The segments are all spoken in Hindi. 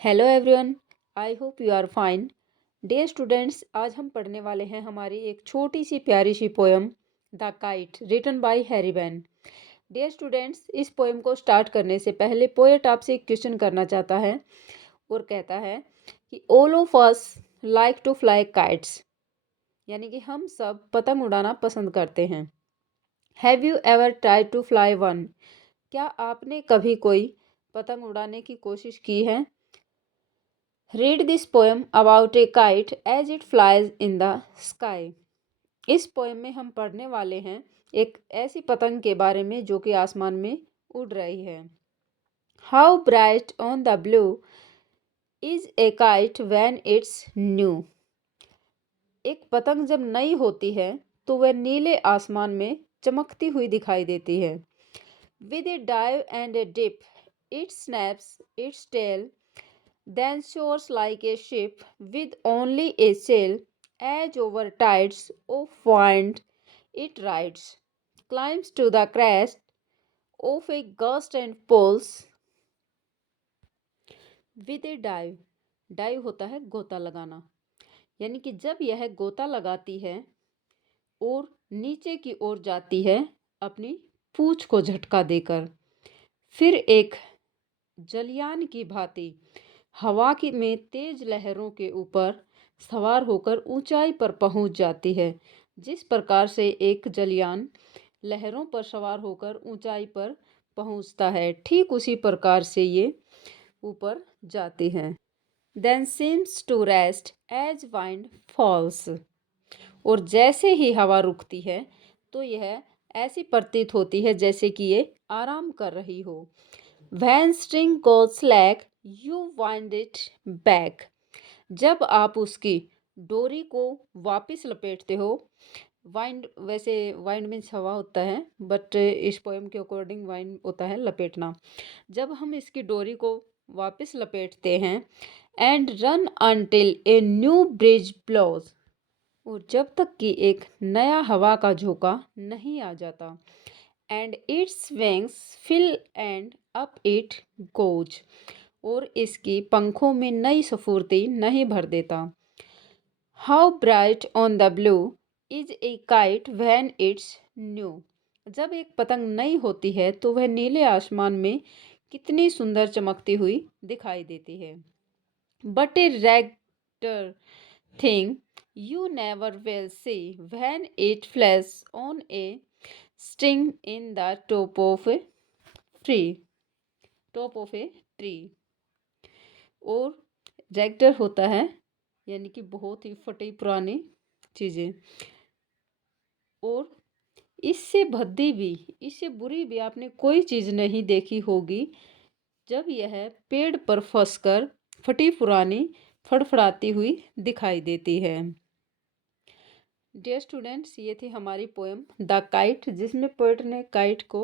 Hello everyone, I hope you are fine. Dear students, आज हम पढ़ने वाले हैं हमारी एक छोटी सी प्यारी सी poem the kite written by Harry Behn. Dear students, इस पोएम को स्टार्ट करने से पहले पोएट आपसे एक क्वेश्चन करना चाहता है और कहता है कि all of us like to fly kites, यानी कि हम सब पतंग उड़ाना पसंद करते हैं। Have you ever try to fly one? क्या आपने कभी कोई पतंग उड़ाने की कोशिश की है? Read this poem about a kite as it flies in the sky. इस पोएम में हम पढ़ने वाले हैं एक ऐसी पतंग के बारे में जो कि आसमान में उड़ रही है। How bright on the blue is a kite when it's new. एक पतंग जब नई होती है तो वह नीले आसमान में चमकती हुई दिखाई देती है। With a dive and a dip it snaps its tail, then soars like a ship with only a sail, as over tides of wind it rides, climbs to the crest of a gust and pulls with a dive। Dive होता है गोता लगाना, यानी कि जब यह गोता लगाती है और नीचे की ओर जाती है अपनी पूंछ को झटका देकर, फिर एक जलयान की भांति हवा की में तेज लहरों के ऊपर सवार होकर ऊंचाई पर पहुंच जाती है। जिस प्रकार से एक जलयान लहरों पर सवार होकर ऊंचाई पर पहुंचता है, ठीक उसी प्रकार से ये ऊपर जाती है। Then seems to rest as wind falls. और जैसे ही हवा रुकती है तो यह ऐसी प्रतीत होती है जैसे कि ये आराम कर रही हो। When string goes slack, you wind it back। जब आप उसकी डोरी को वापस लपेटते हो, वाइंड वैसे वाइंड मीन्स हवा होता है, बट इस पोएम के अकॉर्डिंग वाइंड होता है लपेटना। जब हम इसकी डोरी को वापस लपेटते हैं, and run until a new breeze blows, और जब तक कि एक नया हवा का झोंका नहीं आ जाता। And its wings fill and up it goes, और इसकी पंखों में नई स्फूर्ति नहीं भर देता। How bright on the blue is a kite when it's new. जब एक पतंग नई होती है तो वह नीले आसमान में कितनी सुंदर चमकती हुई दिखाई देती है। But a greater thing you never will see when it flies on a string in the top of a tree। और रेक्टर होता है यानी कि बहुत ही फटी पुरानी चीज़ें, और इससे भद्दी भी, इससे बुरी भी आपने कोई चीज़ नहीं देखी होगी जब यह पेड़ पर फंसकर फटी पुरानी फड़फड़ाती हुई दिखाई देती है। डियर स्टूडेंट्स, ये थी हमारी पोएम द काइट, जिसमें पोएट ने काइट को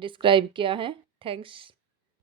डिस्क्राइब किया है। थैंक्स।